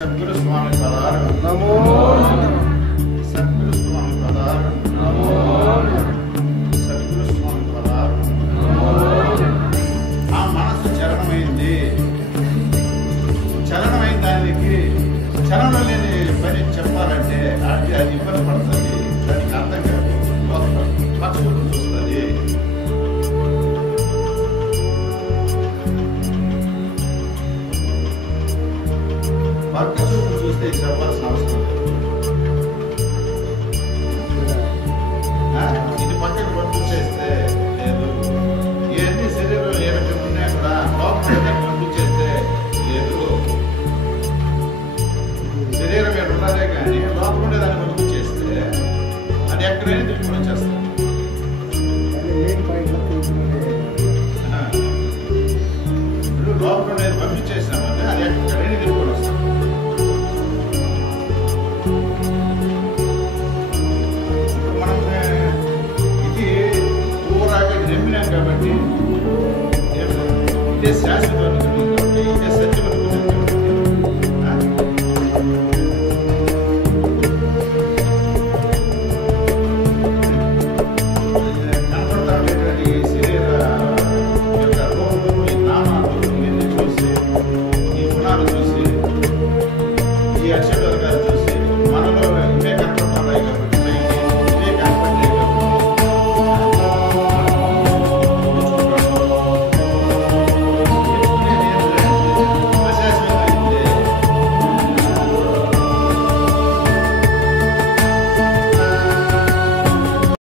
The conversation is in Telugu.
सद्गुरु स्वामी पदार नमो सद्गुरु स्वामी पदार नमो सद्गुरु स्वामी पदार नमो आ मनसु चरणమైంది చలనమైన దానికి చలనం లేని పని చెప్పాలంటే అది ఇబ్బంది పడుతుంది దానికి అర్థం కాదు పక్షులు చూస్తుంది పక్షులు చూస్తే చెప్పాల్సిన అవసరం లేదు ఇది పక్కన పంపించేస్తే లేదు ఇవన్నీ శరీరం ఏ రకంగా ఉన్నాయి కూడా లోపల పంపించేస్తే లేదు శరీరం ఎక్కడ ఉన్నదే కానీ లోపల దాన్ని పంపించేస్తే అది ఎక్కడైనా తిరిగి వచ్చేస్తుంది